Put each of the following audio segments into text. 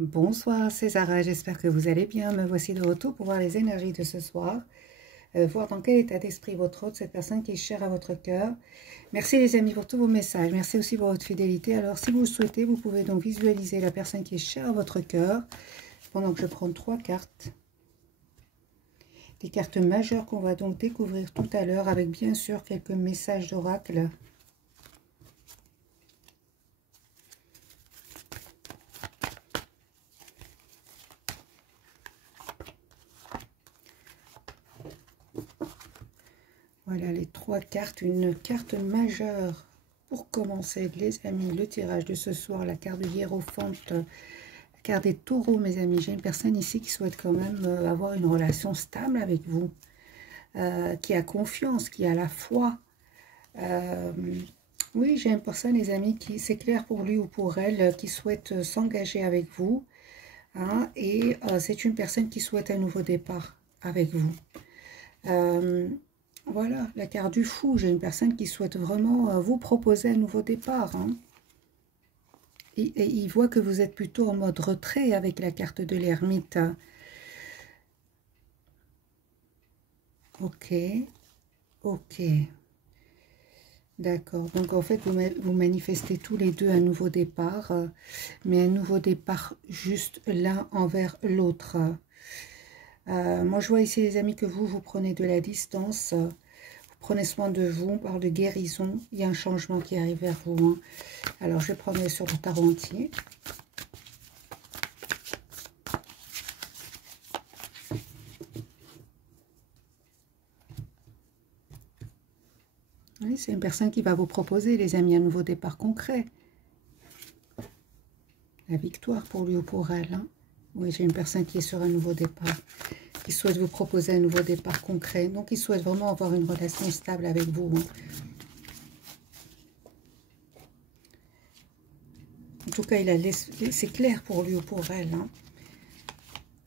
Bonsoir, c'est Zara, j'espère que vous allez bien. Me voici de retour pour voir les énergies de ce soir. Voir dans quel état d'esprit votre hôte, cette personne qui est chère à votre cœur. Merci les amis pour tous vos messages. Merci aussi pour votre fidélité. Alors si vous le souhaitez, vous pouvez donc visualiser la personne qui est chère à votre cœur. Pendant que je prends 3 cartes. Des cartes majeures qu'on va donc découvrir tout à l'heure avec bien sûr quelques messages d'oracle. Voilà les 3 cartes, une carte majeure pour commencer les amis, le tirage de ce soir, la carte de Hiérophante, la carte des taureaux mes amis. J'ai une personne ici qui souhaite quand même avoir une relation stable avec vous, qui a confiance, qui a la foi. Oui, j'ai une personne les amis qui, c'est clair pour lui ou pour elle, qui souhaite s'engager avec vous. Hein, et c'est une personne qui souhaite un nouveau départ avec vous. Voilà, la carte du fou. J'ai une personne qui souhaite vraiment vous proposer un nouveau départ. Hein. Et il voit que vous êtes plutôt en mode retrait avec la carte de l'ermite. Ok, ok. D'accord. Donc en fait, vous manifestez tous les deux un nouveau départ, mais un nouveau départ juste l'un envers l'autre. Moi, je vois ici, les amis, que vous prenez de la distance. Vous prenez soin de vous. On parle de guérison. Il y a un changement qui arrive vers vous. Hein. Alors, je vais prendre sur le tarot entier. Oui, c'est une personne qui va vous proposer, les amis, un nouveau départ concret. La victoire pour lui ou pour elle. Hein. Oui, j'ai une personne qui est sur un nouveau départ. Qui souhaite vous proposer un nouveau départ concret. Donc, il souhaite vraiment avoir une relation stable avec vous. Hein. En tout cas, c'est clair pour lui ou pour elle. Hein.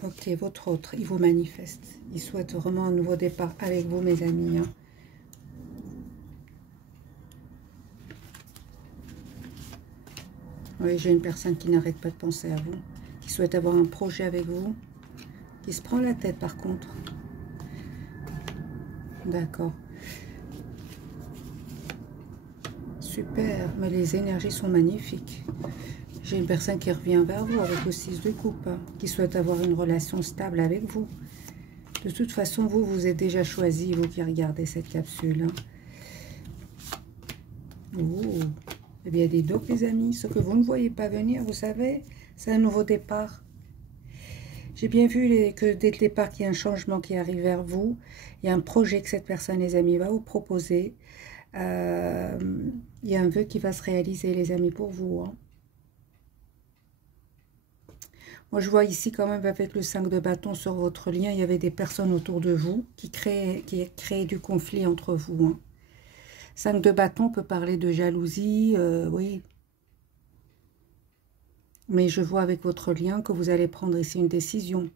Ok, votre autre, il vous manifeste. Il souhaite vraiment un nouveau départ avec vous, mes amis. Hein. Oui, j'ai une personne qui n'arrête pas de penser à vous. Qui souhaite avoir un projet avec vous. Qui se prend la tête, par contre. D'accord. Super, mais les énergies sont magnifiques. J'ai une personne qui revient vers vous avec le 6 de coupe, hein, qui souhaite avoir une relation stable avec vous. De toute façon, vous êtes déjà choisi, vous qui regardez cette capsule. Hein. Oh, eh bien, dis donc, les amis, ce que vous ne voyez pas venir, vous savez, c'est un nouveau départ. J'ai bien vu que dès le départ, qu'il y a un changement qui arrive vers vous. Il y a un projet que cette personne, les amis, va vous proposer. Il y a un vœu qui va se réaliser, les amis, pour vous. Hein. Moi, je vois ici quand même avec le 5 de bâton sur votre lien, il y avait des personnes autour de vous qui créaient du conflit entre vous. Hein. 5 de bâton peut parler de jalousie, oui. Mais je vois avec votre lien que vous allez prendre ici une décision.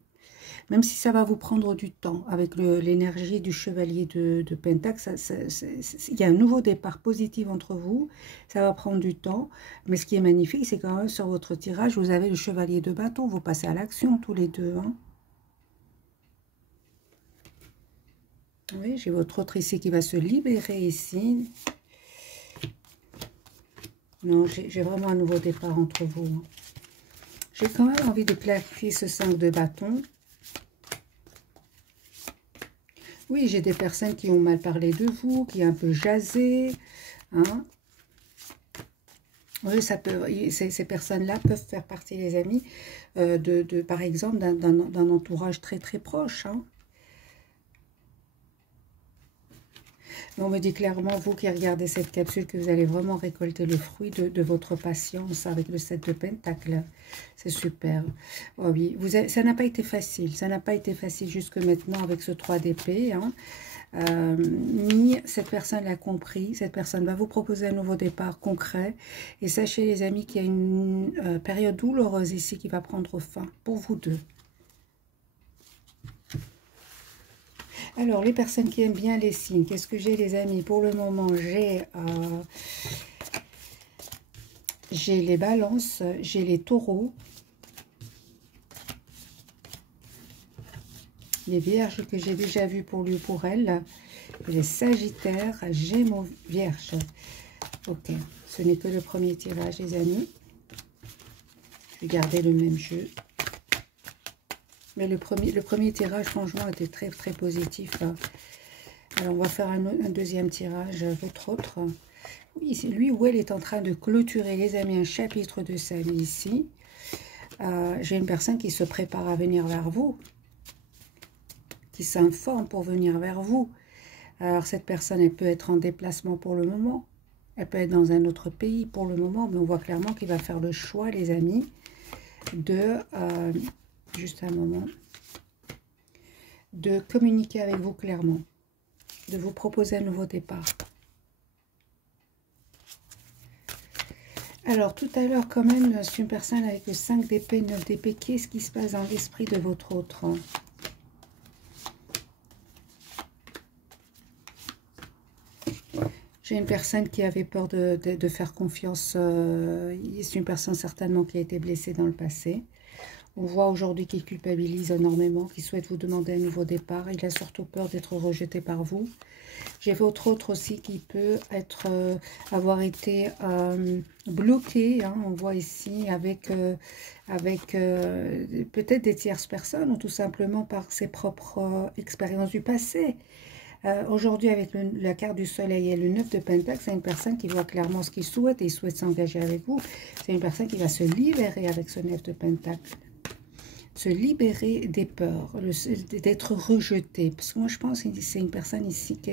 Même si ça va vous prendre du temps, avec l'énergie du chevalier de Pentacle, il y a un nouveau départ positif entre vous, ça va prendre du temps, mais ce qui est magnifique, c'est quand même sur votre tirage, vous avez le chevalier de bâton, vous passez à l'action tous les deux. Hein. Oui, j'ai votre autre ici qui va se libérer ici. Non, j'ai vraiment un nouveau départ entre vous. Hein. J'ai quand même envie de clarifier ce 5 de bâton. Oui, j'ai des personnes qui ont mal parlé de vous, qui ont un peu jasé. Hein. Oui, ça peut, ces personnes-là peuvent faire partie, les amis, par exemple, d'un entourage très très proche. Hein. On me dit clairement, vous qui regardez cette capsule, que vous allez vraiment récolter le fruit de votre patience avec le 7 de Pentacle. C'est super. Oh oui, ça n'a pas été facile. Ça n'a pas été facile jusque maintenant avec ce 3 d'épée. Hein. Ni cette personne l'a compris. Cette personne va vous proposer un nouveau départ concret. Et sachez, les amis, qu'il y a une période douloureuse ici qui va prendre fin pour vous deux. Alors, les personnes qui aiment bien les signes, qu'est-ce que j'ai, les amis? Pour le moment, j'ai les balances, j'ai les taureaux, les Vierges que j'ai déjà vues pour lui ou pour elle, les Sagittaires, Gémeaux, Vierges. Ok, ce n'est que le premier tirage, les amis. Je vais garder le même jeu. Mais le premier tirage, franchement, était très, très positif. Alors, on va faire un deuxième tirage, votre autre. Oui, c'est lui ou elle est en train de clôturer, les amis, un chapitre de sa vie ici. J'ai une personne qui se prépare à venir vers vous, qui s'informe pour venir vers vous. Alors, cette personne, elle peut être en déplacement pour le moment. Elle peut être dans un autre pays pour le moment, mais on voit clairement qu'il va faire le choix, les amis, de, juste un moment, de communiquer avec vous clairement, de vous proposer un nouveau départ. Alors, tout à l'heure, quand même, c'est une personne avec le 5 d'épée, 9 d'épée. Qu'est-ce qui se passe dans l'esprit de votre autre? J'ai une personne qui avait peur de faire confiance. C'est une personne certainement qui a été blessée dans le passé. On voit aujourd'hui qu'il culpabilise énormément, qu'il souhaite vous demander un nouveau départ. Il a surtout peur d'être rejeté par vous. J'ai votre autre aussi qui peut être, avoir été bloqué. Hein, on voit ici avec peut-être des tierces personnes ou tout simplement par ses propres expériences du passé. Aujourd'hui, avec la carte du soleil et le 9 de Pentacle, c'est une personne qui voit clairement ce qu'il souhaite et il souhaite s'engager avec vous. C'est une personne qui va se libérer avec ce 9 de Pentacle. Se libérer des peurs, d'être rejeté. Parce que moi, je pense que c'est une personne ici qui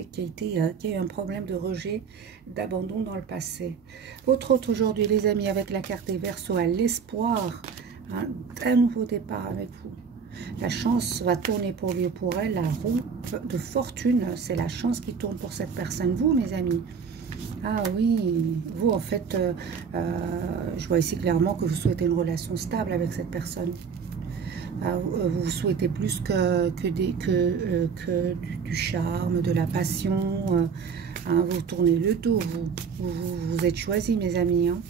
a eu un problème de rejet, d'abandon dans le passé. Votre autre aujourd'hui, les amis, avec la carte des Verseaux, a l'espoir d'un nouveau départ avec vous. La chance va tourner pour lui et pour elle. La roue de fortune, c'est la chance qui tourne pour cette personne. Vous, mes amis, ah oui, vous, en fait, je vois ici clairement que vous souhaitez une relation stable avec cette personne. Vous souhaitez plus que du charme, de la passion. Vous tournez le dos, vous êtes choisis, mes amis. Hein.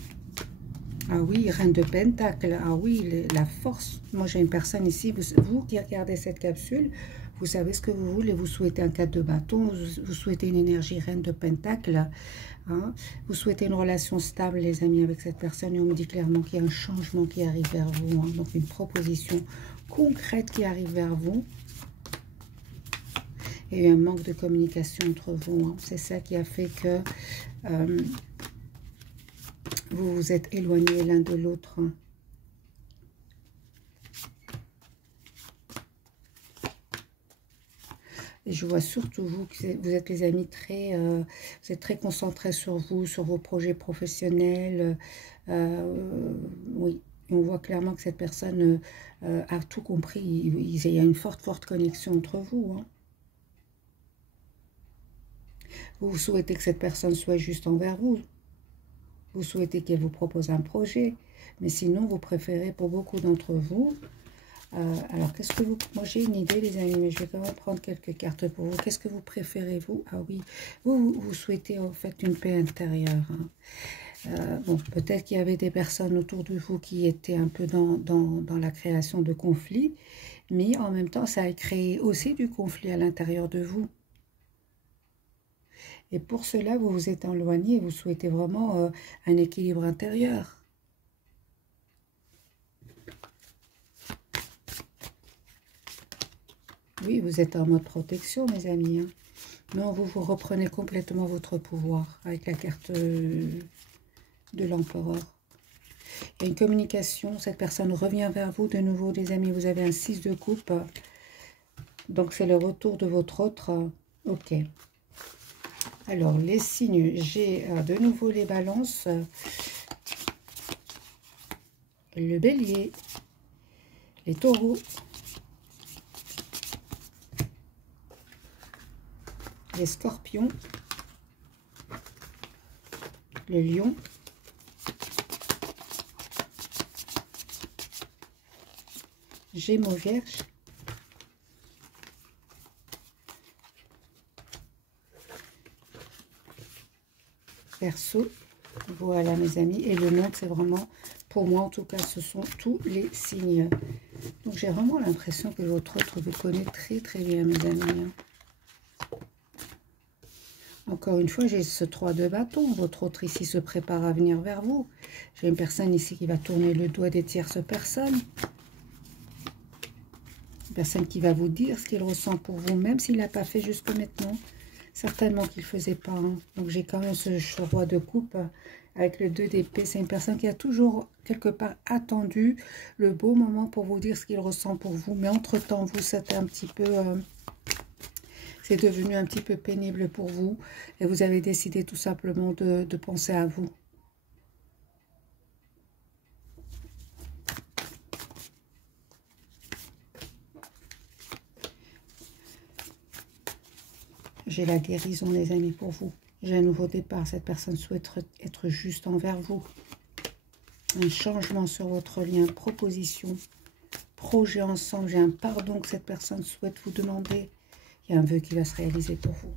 Ah oui, Reine de Pentacle. Ah oui, la force. Moi, j'ai une personne ici. Vous qui regardez cette capsule, vous savez ce que vous voulez. Vous souhaitez un 4 de bâton. Vous souhaitez une énergie Reine de Pentacle. Hein. Vous souhaitez une relation stable, les amis, avec cette personne. Et on me dit clairement qu'il y a un changement qui arrive vers vous. Hein. Donc, une proposition concrète qui arrive vers vous. Il y a eu un manque de communication entre vous. Hein. C'est ça qui a fait que vous vous êtes éloignés l'un de l'autre. Hein. Et je vois surtout vous, que vous êtes les amis vous êtes très concentrés sur vous, sur vos projets professionnels. Oui, et on voit clairement que cette personne a tout compris. Il y a une forte connexion entre vous. Hein. Vous souhaitez que cette personne soit juste envers vous. Vous souhaitez qu'elle vous propose un projet. Mais sinon, vous préférez pour beaucoup d'entre vous... alors, qu'est-ce que vous... Moi, j'ai une idée, les amis, mais je vais quand même prendre quelques cartes pour vous. Qu'est-ce que vous préférez, vous? Ah oui, vous souhaitez en fait une paix intérieure. Hein. Bon, peut-être qu'il y avait des personnes autour de vous qui étaient un peu dans la création de conflits, mais en même temps, ça a créé aussi du conflit à l'intérieur de vous. Et pour cela, vous vous êtes éloigné et vous souhaitez vraiment un équilibre intérieur. Oui, vous êtes en mode protection, mes amis. Hein. Non, vous reprenez complètement votre pouvoir avec la carte de l'empereur. Il y a une communication. Cette personne revient vers vous de nouveau, les amis. Vous avez un 6 de coupe. Donc, c'est le retour de votre autre. Ok. Alors, les signes. J'ai de nouveau les balances. Le bélier. Les taureaux. Les scorpions, le lion, Gémeaux, Vierge, Verseau. Voilà, mes amis. Et le monde, c'est vraiment, pour moi en tout cas, ce sont tous les signes. Donc j'ai vraiment l'impression que votre autre vous connaît très très bien, mes amis. Hein. Encore une fois, j'ai ce 3 de bâton. Votre autre ici se prépare à venir vers vous. J'ai une personne ici qui va tourner le doigt des tierces personnes. Une personne qui va vous dire ce qu'il ressent pour vous, même s'il n'a pas fait jusqu'à maintenant. Certainement qu'il ne faisait pas. Hein. Donc j'ai quand même ce roi de coupe avec le 2 d'épée. C'est une personne qui a toujours quelque part attendu le beau moment pour vous dire ce qu'il ressent pour vous. Mais entre-temps, vous, c'était un petit peu... c'est devenu un petit peu pénible pour vous. Et vous avez décidé tout simplement de penser à vous. J'ai la guérison, les amis, pour vous. J'ai un nouveau départ. Cette personne souhaite être juste envers vous. Un changement sur votre lien, proposition, projet ensemble. J'ai un pardon que cette personne souhaite vous demander. Il y a un vœu qui va se réaliser pour vous.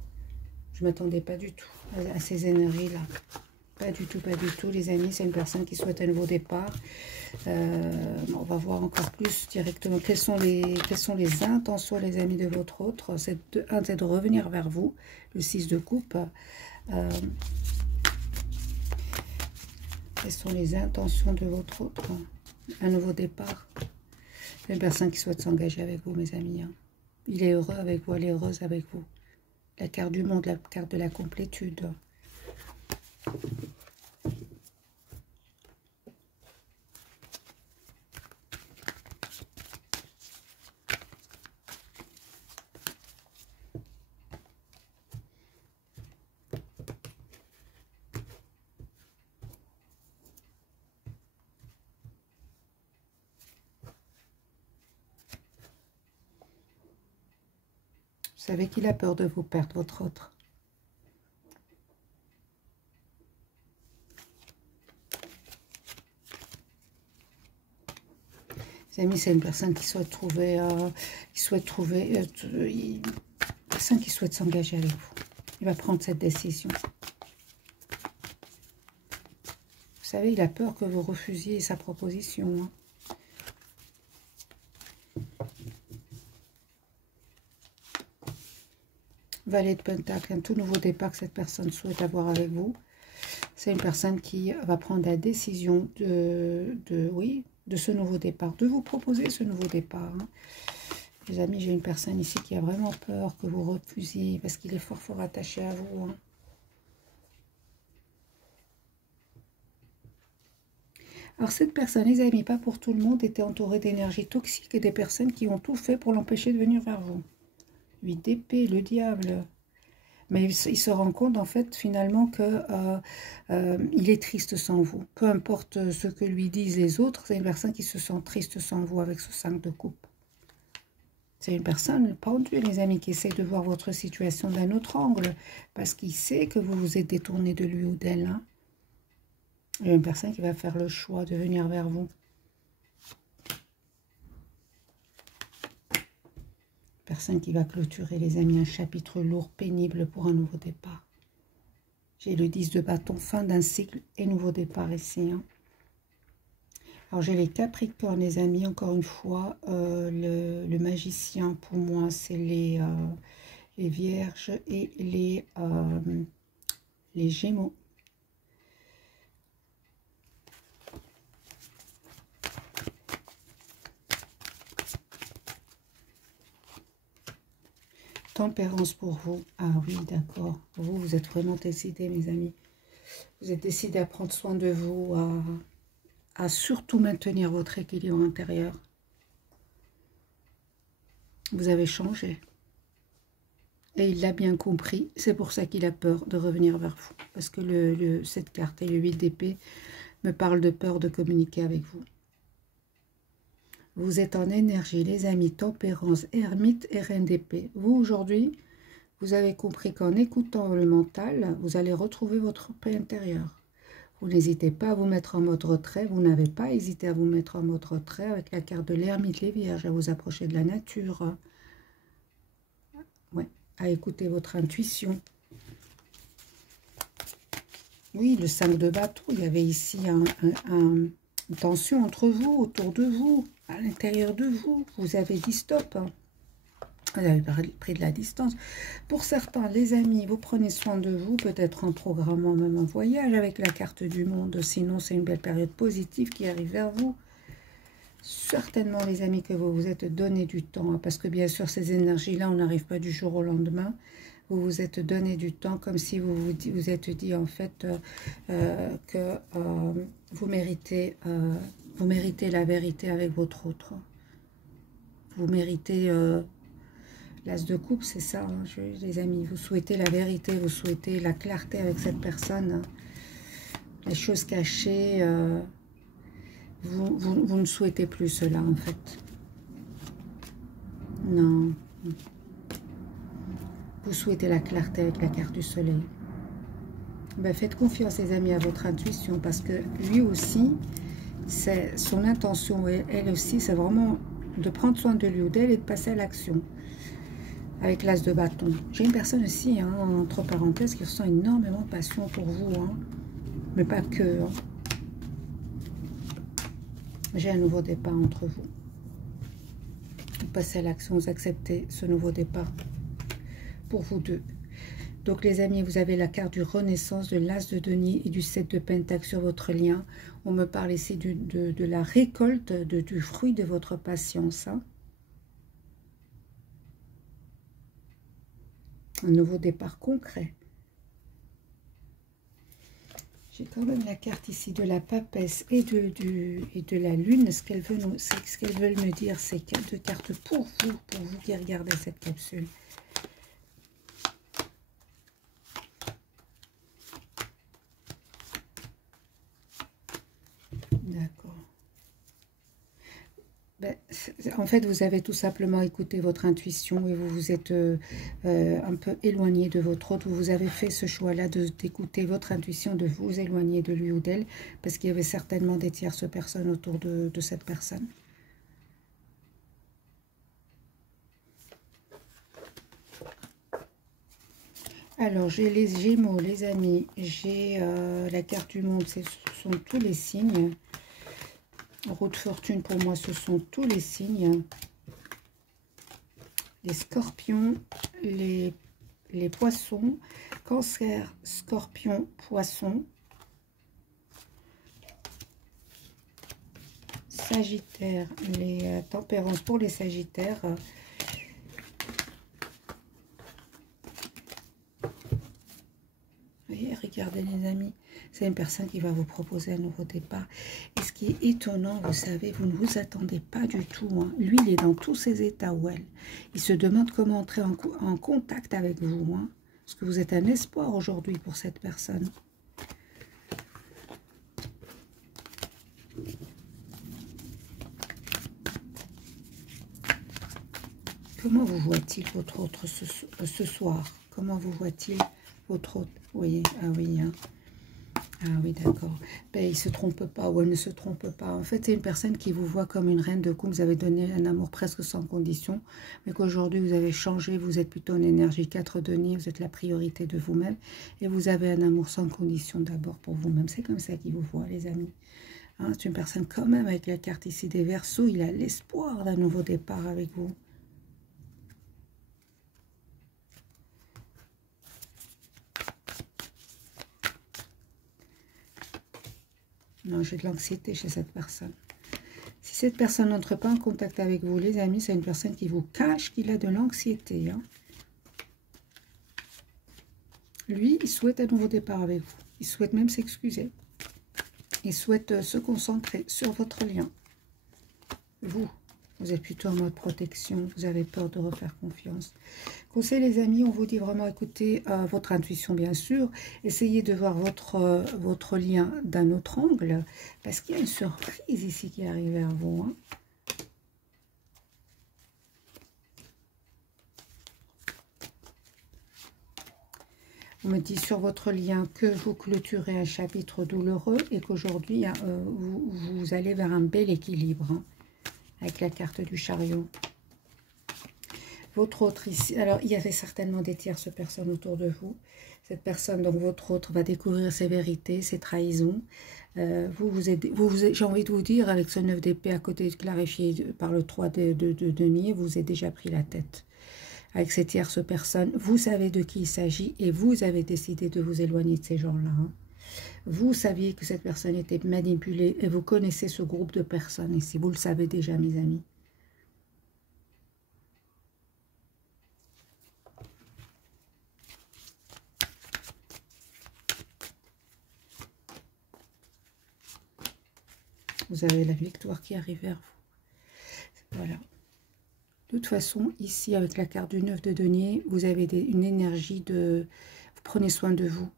Je ne m'attendais pas du tout à ces énergies-là. Pas du tout, les amis. C'est une personne qui souhaite un nouveau départ. On va voir encore plus directement quelles sont les intentions, les amis, de votre autre. C'est de revenir vers vous. Le 6 de coupe. Quelles sont les intentions de votre autre? Un nouveau départ. Une personne qui souhaite s'engager avec vous, mes amis. Hein. Il est heureux avec vous, elle est heureuse avec vous. La carte du monde, la carte de la complétude. Vous savez qu'il a peur de vous perdre, votre autre. Les amis, c'est une personne qui souhaite trouver, une personne qui souhaite s'engager avec vous. Il va prendre cette décision. Vous savez, il a peur que vous refusiez sa proposition. Hein. Valet de Pentacle, un tout nouveau départ que cette personne souhaite avoir avec vous. C'est une personne qui va prendre la décision de ce nouveau départ, de vous proposer ce nouveau départ. Hein. Les amis, j'ai une personne ici qui a vraiment peur que vous refusiez parce qu'il est fort attaché à vous. Hein. Alors cette personne, les amis, pas pour tout le monde, était entourée d'énergie toxique et des personnes qui ont tout fait pour l'empêcher de venir vers vous. 8 d'épée, le diable. Mais il se rend compte, en fait, finalement, que il est triste sans vous. Peu importe ce que lui disent les autres, c'est une personne qui se sent triste sans vous avec ce 5 de coupe. C'est une personne pendue, les amis, qui essaie de voir votre situation d'un autre angle, parce qu'il sait que vous vous êtes détourné de lui ou d'elle. Hein. Il y a une personne qui va faire le choix de venir vers vous. Personne qui va clôturer, les amis, un chapitre lourd, pénible pour un nouveau départ. J'ai le 10 de bâton, fin d'un cycle et nouveau départ ici. Hein. Alors j'ai les Capricornes, les amis, encore une fois. Le magicien, pour moi, c'est les Vierges et les Gémeaux. Tempérance pour vous. Ah oui, d'accord. Vous êtes vraiment décidés, mes amis. Vous êtes décidés à prendre soin de vous, à surtout maintenir votre équilibre intérieur. Vous avez changé. Et il l'a bien compris. C'est pour ça qu'il a peur de revenir vers vous. Parce que cette carte et le 8 d'épée me parlent de peur de communiquer avec vous. Vous êtes en énergie, les amis, tempérance, ermite et reine d'épée. Vous, aujourd'hui, vous avez compris qu'en écoutant le mental, vous allez retrouver votre paix intérieure. Vous n'hésitez pas à vous mettre en mode retrait. Vous n'avez pas hésité à vous mettre en mode retrait avec la carte de l'ermite, les vierges, à vous approcher de la nature. Ouais, à écouter votre intuition. Oui, le 5 de bâton, il y avait ici une tension entre vous, autour de vous. à l'intérieur de vous, vous avez dit stop. Hein. Vous avez pris de la distance. Pour certains, les amis, vous prenez soin de vous, peut-être en programmant même un voyage avec la carte du monde. Sinon, c'est une belle période positive qui arrive vers vous. Certainement, les amis, que vous vous êtes donné du temps. Hein, parce que bien sûr, ces énergies-là, on n'arrive pas du jour au lendemain. Vous vous êtes donné du temps comme si vous êtes dit en fait que vous méritez la vérité avec votre autre. Vous méritez l'as de coupe, c'est ça, hein, les amis. Vous souhaitez la vérité, vous souhaitez la clarté avec cette personne. Hein. Les choses cachées, vous ne souhaitez plus cela en fait. Non. Vous souhaitez la clarté avec la carte du soleil. Ben, faites confiance, les amis, à votre intuition, parce que lui aussi, c'est son intention, et elle aussi, c'est vraiment de prendre soin de lui ou d'elle et de passer à l'action. Avec l'as de bâton. J'ai une personne aussi, hein, entre parenthèses, qui ressent énormément de passion pour vous, hein, mais pas que. Hein. J'ai un nouveau départ entre vous. Vous passez à l'action, vous acceptez ce nouveau départ. Pour vous deux. Donc les amis, vous avez la carte du Renaissance, de l'As de denier et du 7 de Pentacle sur votre lien. On me parle ici de la récolte, du fruit de votre patience. Hein. Un nouveau départ concret. J'ai quand même la carte ici de la papesse et de la lune. Ce qu'elles veulent me dire, c'est deux cartes pour vous qui regardez cette capsule. D'accord. Ben, en fait, vous avez tout simplement écouté votre intuition et vous vous êtes un peu éloigné de votre autre. Vous avez fait ce choix-là d'écouter votre intuition, de vous éloigner de lui ou d'elle, parce qu'il y avait certainement des tierces personnes autour de cette personne. Alors, j'ai les Gémeaux, les amis, j'ai la carte du monde, ce sont tous les signes. Roue de fortune, pour moi, ce sont tous les signes. Les scorpions, les poissons, cancer, scorpion, poisson, sagittaire, les tempérances pour les sagittaires. Et regardez les amis, c'est une personne qui va vous proposer un nouveau départ. Et ce qui est étonnant, vous savez, vous ne vous attendez pas du tout. Hein. Lui, il est dans tous ses états où elle. Il se demande comment entrer en contact avec vous. Hein. Parce que vous êtes un espoir aujourd'hui pour cette personne. Comment vous voit-il votre autre ce soir? Comment vous voit-il votre autre? Oui, ah oui, hein. Ah oui, d'accord. Ben, il ne se trompe pas ou elle ne se trompe pas. En fait, c'est une personne qui vous voit comme une reine de coupe. Vous avez donné un amour presque sans condition, mais qu'aujourd'hui, vous avez changé. Vous êtes plutôt en énergie 4 deniers. Vous êtes la priorité de vous-même. Et vous avez un amour sans condition d'abord pour vous-même. C'est comme ça qu'il vous voit, les amis. Hein, c'est une personne quand même avec la carte ici des Verseaux. Il a l'espoir d'un nouveau départ avec vous. Non, j'ai de l'anxiété chez cette personne. Si cette personne n'entre pas en contact avec vous, les amis, c'est une personne qui vous cache qu'il a de l'anxiété. Hein. Lui, il souhaite un nouveau départ avec vous. Il souhaite même s'excuser. Il souhaite se concentrer sur votre lien. Vous êtes plutôt en mode protection. Vous avez peur de refaire confiance. Conseil, les amis, on vous dit vraiment, écoutez votre intuition, bien sûr. Essayez de voir votre lien d'un autre angle. Parce qu'il y a une surprise ici qui arrive vers vous. Hein. On me dit sur votre lien que vous clôturez un chapitre douloureux et qu'aujourd'hui, vous allez vers un bel équilibre. Hein. Avec la carte du chariot. votre autre ici, alors il y avait certainement des tierces personnes autour de vous. Cette personne, donc votre autre, va découvrir ses vérités, ses trahisons. J'ai envie de vous dire, avec ce 9 d'épée à côté clarifié par le 3 de denier, vous avez déjà pris la tête. Avec ces tierces personnes, vous savez de qui il s'agit et vous avez décidé de vous éloigner de ces gens-là. Hein. Vous saviez que cette personne était manipulée et vous connaissez ce groupe de personnes ici. Vous le savez déjà, mes amis. Vous avez la victoire qui arrive vers vous. Voilà. De toute façon, ici, avec la carte du 9 de denier, vous avez une énergie de... Vous prenez soin de vous.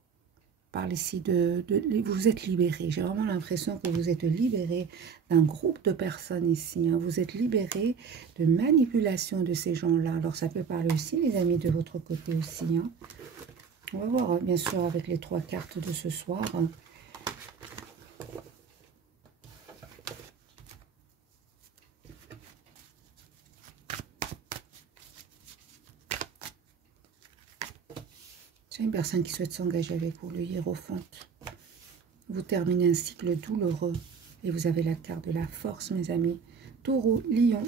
Parle ici vous êtes libéré. J'ai vraiment l'impression que vous êtes libéré d'un groupe de personnes ici. Hein. Vous êtes libéré de manipulation de ces gens-là. Alors, ça peut parler aussi, les amis, de votre côté aussi. Hein. On va voir, bien sûr, avec les 3 cartes de ce soir. Hein. C'est une personne qui souhaite s'engager avec vous, le hiérophante. Vous terminez un cycle douloureux et vous avez la carte de la force, mes amis. Taureau, lion.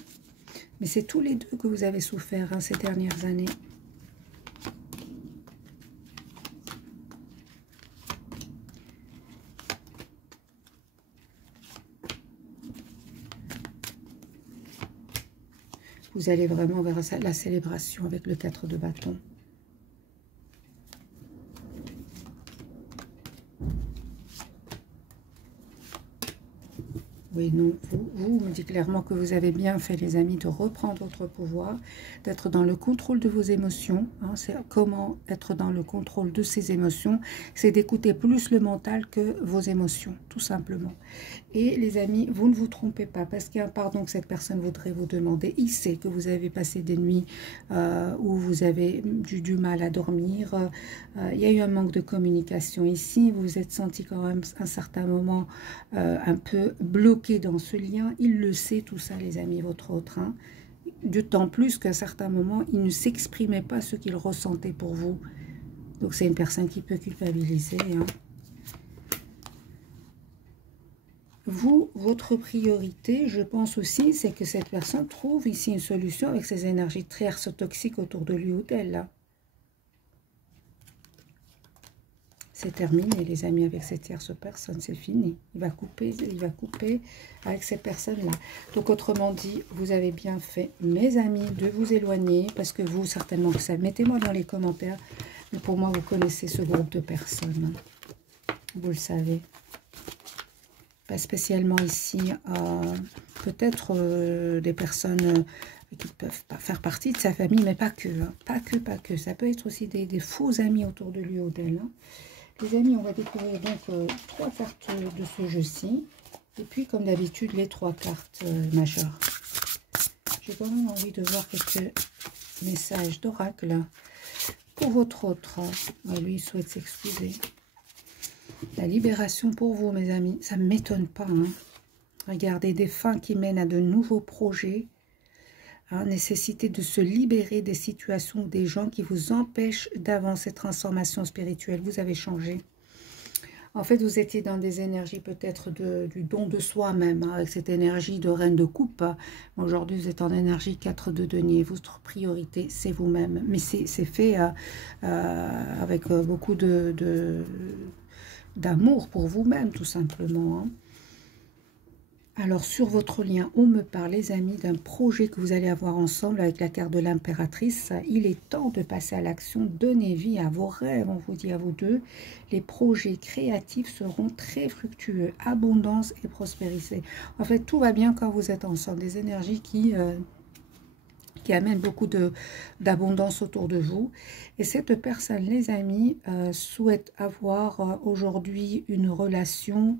Mais c'est tous les deux que vous avez souffert hein, ces dernières années. Vous allez vraiment vers la célébration avec le 4 de bâton. Oui, non, vous me dites clairement que vous avez bien fait, les amis, de reprendre votre pouvoir, d'être dans le contrôle de vos émotions. Hein, c'est comment être dans le contrôle de ses émotions, c'est d'écouter plus le mental que vos émotions, tout simplement. Et les amis, vous ne vous trompez pas, parce qu'il y a un pardon que cette personne voudrait vous demander. Il sait que vous avez passé des nuits où vous avez du mal à dormir. Il y a eu un manque de communication ici. Vous vous êtes senti quand même à un certain moment un peu bloqué dans ce lien. Il le sait tout ça, les amis, votre autre. Hein. D'autant plus qu'à certains moments, il ne s'exprimait pas ce qu'il ressentait pour vous. Donc c'est une personne qui peut culpabiliser. Hein. Vous, votre priorité, je pense aussi, c'est que cette personne trouve ici une solution avec ces énergies tierces toxiques autour de lui ou d'elle. Là. C'est terminé, les amis, avec cette tierce personne, c'est fini. Il va couper avec ces personnes-là. Donc, autrement dit, vous avez bien fait, mes amis, de vous éloigner, parce que vous, certainement, vous savez, mettez-moi dans les commentaires, mais pour moi, vous connaissez ce groupe de personnes. Vous le savez. Pas spécialement ici, peut-être des personnes qui peuvent pas faire partie de sa famille, mais pas que, hein. Pas que. Ça peut être aussi des faux amis autour de lui ou d'elle. Hein. Les amis, on va découvrir donc 3 cartes de ce jeu-ci. Et puis, comme d'habitude, les 3 cartes majeures. J'ai quand même envie de voir quelques messages d'oracle pour votre autre. Lui, il souhaite s'excuser. La libération pour vous, mes amis. Ça ne m'étonne pas. Hein. Regardez, des fins qui mènent à de nouveaux projets. Hein, nécessité de se libérer des situations ou des gens qui vous empêchent d'avancer, transformation spirituelle. Vous avez changé. En fait, vous étiez dans des énergies peut-être du don de soi même, hein, avec cette énergie de reine de coupe. Aujourd'hui, vous êtes en énergie 4 de denier. Votre priorité, c'est vous-même. Mais c'est fait avec beaucoup d'amour pour vous-même, tout simplement. Hein. Alors, sur votre lien, on me parle, les amis, d'un projet que vous allez avoir ensemble avec la carte de l'impératrice. Il est temps de passer à l'action. Donnez vie à vos rêves, on vous dit à vous deux. Les projets créatifs seront très fructueux. Abondance et prospérité. En fait, tout va bien quand vous êtes ensemble. Des énergies qui amènent beaucoup d'abondance autour de vous. Et cette personne, les amis, souhaite avoir aujourd'hui une relation...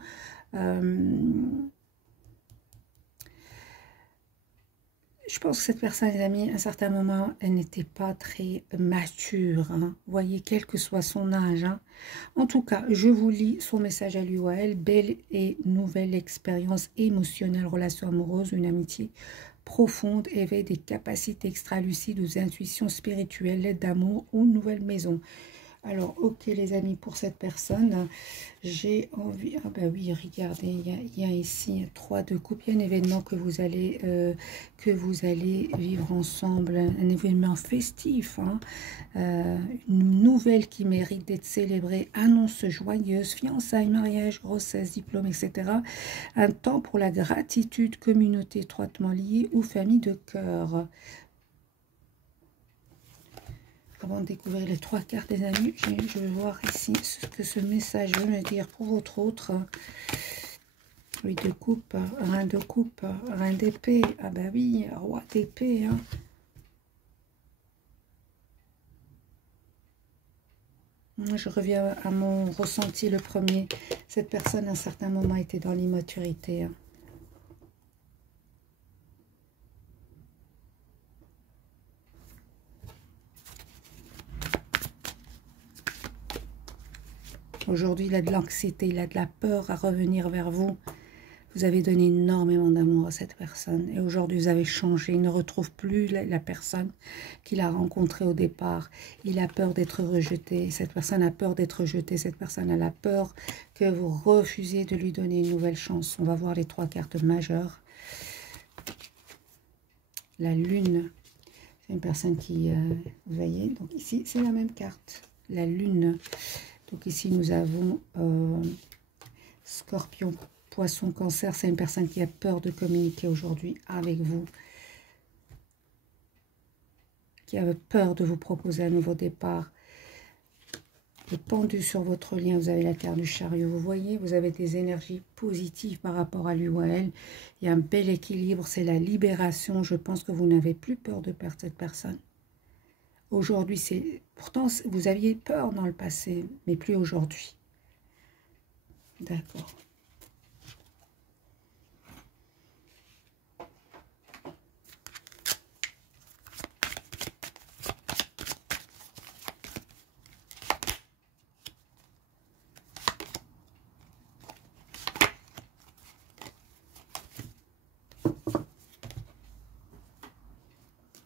Je pense que cette personne, les amis, à un certain moment, elle n'était pas très mature. Hein. Vous voyez, quel que soit son âge. Hein. En tout cas, je vous lis son message à lui ou à elle. Belle et nouvelle expérience émotionnelle, relation amoureuse, une amitié profonde, éveil des capacités extra-lucides aux intuitions spirituelles, l'aide d'amour ou une nouvelle maison. Alors, ok les amis, pour cette personne, j'ai envie... Ah bah oui, regardez, il y a ici 3 de coupe. Il y a un événement que vous allez vivre ensemble, un événement festif, hein, une nouvelle qui mérite d'être célébrée, annonce joyeuse, fiançailles, mariage, grossesse, diplôme, etc. Un temps pour la gratitude, communauté étroitement liée ou famille de cœur. Avant de découvrir les 3 cartes, des amis, je vais voir ici ce que ce message veut me dire pour votre autre. Oui, de coupe, rein de coupe, rein d'épée. Ah bah oui, roi d'épée. Hein. Je reviens à mon ressenti, le premier. Cette personne, à un certain moment, était dans l'immaturité. Hein. Aujourd'hui, il a de l'anxiété, il a de la peur à revenir vers vous. Vous avez donné énormément d'amour à cette personne. Et aujourd'hui, vous avez changé. Il ne retrouve plus la personne qu'il a rencontrée au départ. Il a peur d'être rejeté. Cette personne a peur d'être rejetée. Cette personne a la peur que vous refusiez de lui donner une nouvelle chance. On va voir les 3 cartes majeures. La lune. C'est une personne qui... vous voyez, donc ici, c'est la même carte. La lune. Donc ici, nous avons Scorpion, Poisson, Cancer. C'est une personne qui a peur de communiquer aujourd'hui avec vous. Qui a peur de vous proposer un nouveau départ. Le pendu sur votre lien, vous avez la carte du chariot. Vous voyez, vous avez des énergies positives par rapport à lui ou à elle. Il y a un bel équilibre, c'est la libération. Je pense que vous n'avez plus peur de perdre cette personne. Aujourd'hui, c'est... Pourtant, vous aviez peur dans le passé, mais plus aujourd'hui. D'accord.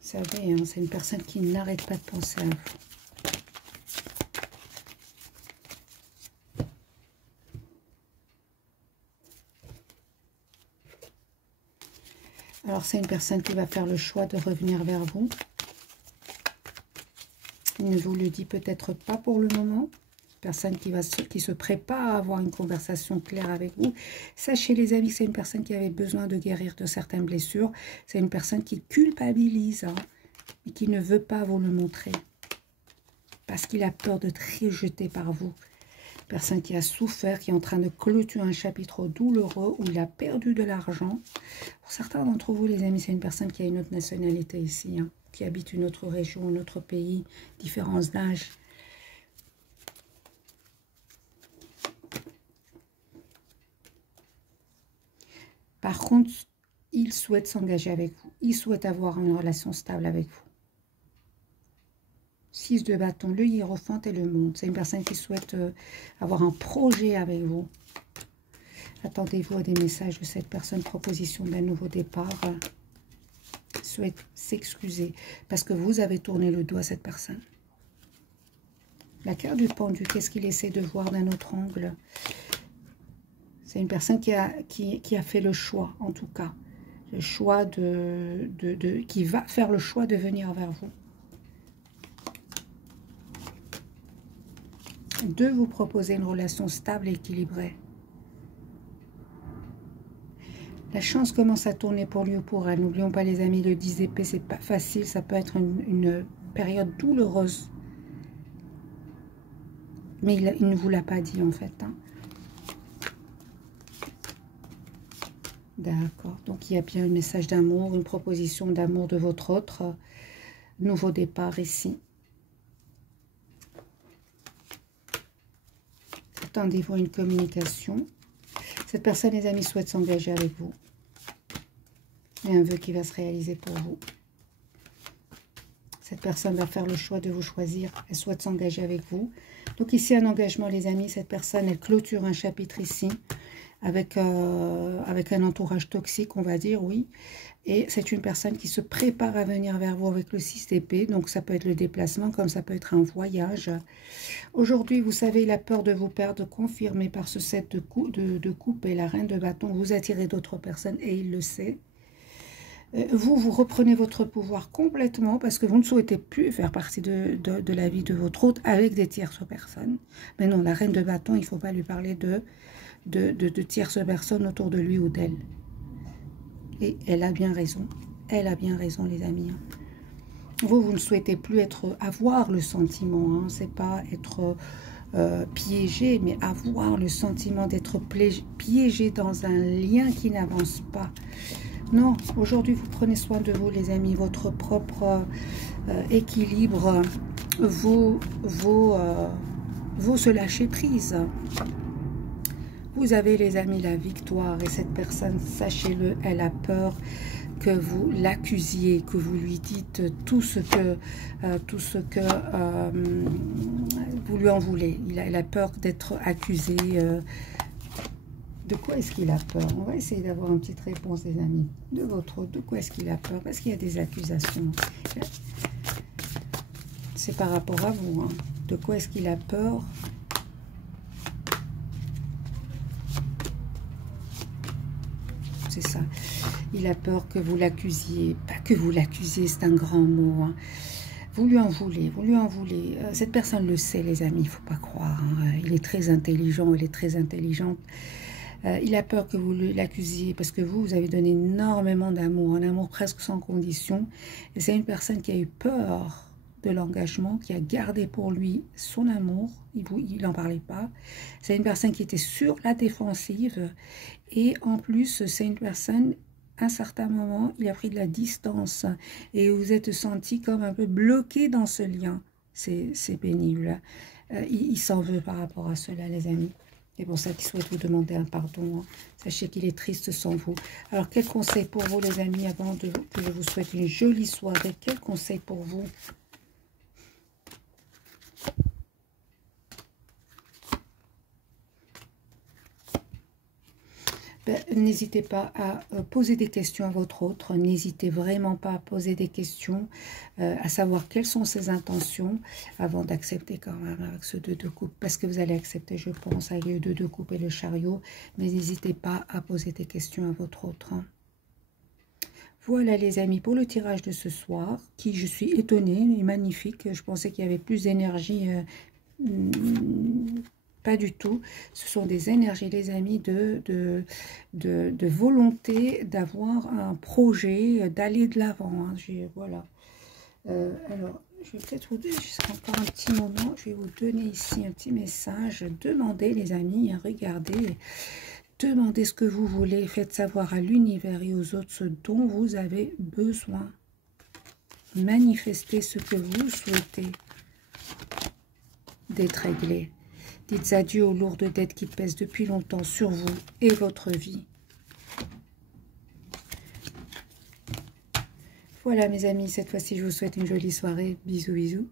Vous savez, hein, c'est une personne qui n'arrête pas de penser à vous. Alors, c'est une personne qui va faire le choix de revenir vers vous. Il ne vous le dit peut-être pas pour le moment. Personne qui se prépare à avoir une conversation claire avec vous. Sachez les amis que c'est une personne qui avait besoin de guérir de certaines blessures. C'est une personne qui culpabilise, hein, et qui ne veut pas vous le montrer. Parce qu'il a peur d'être rejeté par vous. Personne qui a souffert, qui est en train de clôturer un chapitre douloureux où il a perdu de l'argent. Pour certains d'entre vous, les amis, c'est une personne qui a une autre nationalité ici, hein, qui habite une autre région, un autre pays, différence d'âge. Par contre, il souhaite s'engager avec vous. Il souhaite avoir une relation stable avec vous. 6 de bâton, le hiérophante et le monde. C'est une personne qui souhaite avoir un projet avec vous. Attendez-vous à des messages de cette personne, proposition d'un nouveau départ. Souhaite s'excuser parce que vous avez tourné le dos à cette personne. La carte du pendu, qu'est-ce qu'il essaie de voir d'un autre angle? C'est une personne qui a fait le choix, en tout cas. Le choix qui va faire le choix de venir vers vous. De vous proposer une relation stable et équilibrée. La chance commence à tourner pour lui ou pour elle. N'oublions pas les amis, le 10 d'épée, c'est pas facile. Ça peut être une période douloureuse. Mais il ne vous l'a pas dit en fait. Hein. D'accord. Donc il y a bien un message d'amour, une proposition d'amour de votre autre. Nouveau départ ici. Attendez-vous à une communication. Cette personne, les amis, souhaite s'engager avec vous. Il y a un vœu qui va se réaliser pour vous. Cette personne va faire le choix de vous choisir. Elle souhaite s'engager avec vous. Donc ici, un engagement, les amis. Cette personne, elle clôture un chapitre ici. avec un entourage toxique, on va dire, oui. Et c'est une personne qui se prépare à venir vers vous avec le 6 d'épée. Donc, ça peut être le déplacement, comme ça peut être un voyage. Aujourd'hui, vous savez, il a peur de vous perdre, confirmé par ce 7 de coupe et la reine de bâton. Vous attirez d'autres personnes et il le sait. Vous reprenez votre pouvoir complètement parce que vous ne souhaitez plus faire partie de la vie de votre hôte avec des tierces personnes. Mais non, la reine de bâton, il ne faut pas lui parler de tierces personnes autour de lui ou d'elle. Et elle a bien raison. Elle a bien raison, les amis. Vous ne souhaitez plus avoir le sentiment. Hein, c'est pas être piégé, mais avoir le sentiment d'être piégé dans un lien qui n'avance pas. Non, aujourd'hui, vous prenez soin de vous, les amis. Votre propre équilibre, vous se lâcher prise. Vous avez, les amis, la victoire. Et cette personne, sachez-le, elle a peur que vous l'accusiez, que vous lui dites tout ce que vous lui en voulez. Elle a peur d'être accusé. De quoi est-ce qu'il a peur? On va essayer d'avoir une petite réponse, les amis. De quoi est-ce qu'il a peur? Parce qu'il y a des accusations. C'est par rapport à vous. Hein. De quoi est-ce qu'il a peur? C'est ça. Il a peur que vous l'accusiez. Pas que vous l'accusiez, c'est un grand mot. Hein. Vous lui en voulez, vous lui en voulez. Cette personne le sait, les amis, il ne faut pas croire. Hein. Il est très intelligent, elle est très intelligente. Il a peur que vous l'accusiez parce que vous avez donné énormément d'amour, un amour presque sans condition. Et c'est une personne qui a eu peur de l'engagement, qui a gardé pour lui son amour. Il n'en parlait pas. C'est une personne qui était sur la défensive. Et en plus, c'est une personne, à un certain moment, il a pris de la distance. Et vous êtes senti comme un peu bloqué dans ce lien. C'est pénible. Il s'en veut par rapport à cela, les amis. C'est pour ça qu'il souhaite vous demander un pardon. Hein. Sachez qu'il est triste sans vous. Alors, quel conseil pour vous, les amis, avant que je vous souhaite une jolie soirée? Quel conseil pour vous? N'hésitez pas à poser des questions à votre autre. N'hésitez vraiment pas à poser des questions, à savoir quelles sont ses intentions avant d'accepter quand même avec ce 2 de coupe. Parce que vous allez accepter, je pense, avec le 2 de coupe et le chariot. Mais n'hésitez pas à poser des questions à votre autre. Hein. Voilà, les amis, pour le tirage de ce soir, qui, je suis étonnée, est magnifique. Je pensais qu'il y avait plus d'énergie. Pas du tout. Ce sont des énergies, les amis, de volonté d'avoir un projet, d'aller de l'avant. Hein. Voilà. Alors, je vais peut-être vous donner jusqu'à encore un petit moment. Je vais vous donner ici un petit message. Demandez, les amis, regardez. Demandez ce que vous voulez. Faites savoir à l'univers et aux autres ce dont vous avez besoin. Manifestez ce que vous souhaitez d'être réglé. Dites adieu aux lourdes dettes qui pèsent depuis longtemps sur vous et votre vie. Voilà, mes amis, cette fois-ci, je vous souhaite une jolie soirée. Bisous, bisous.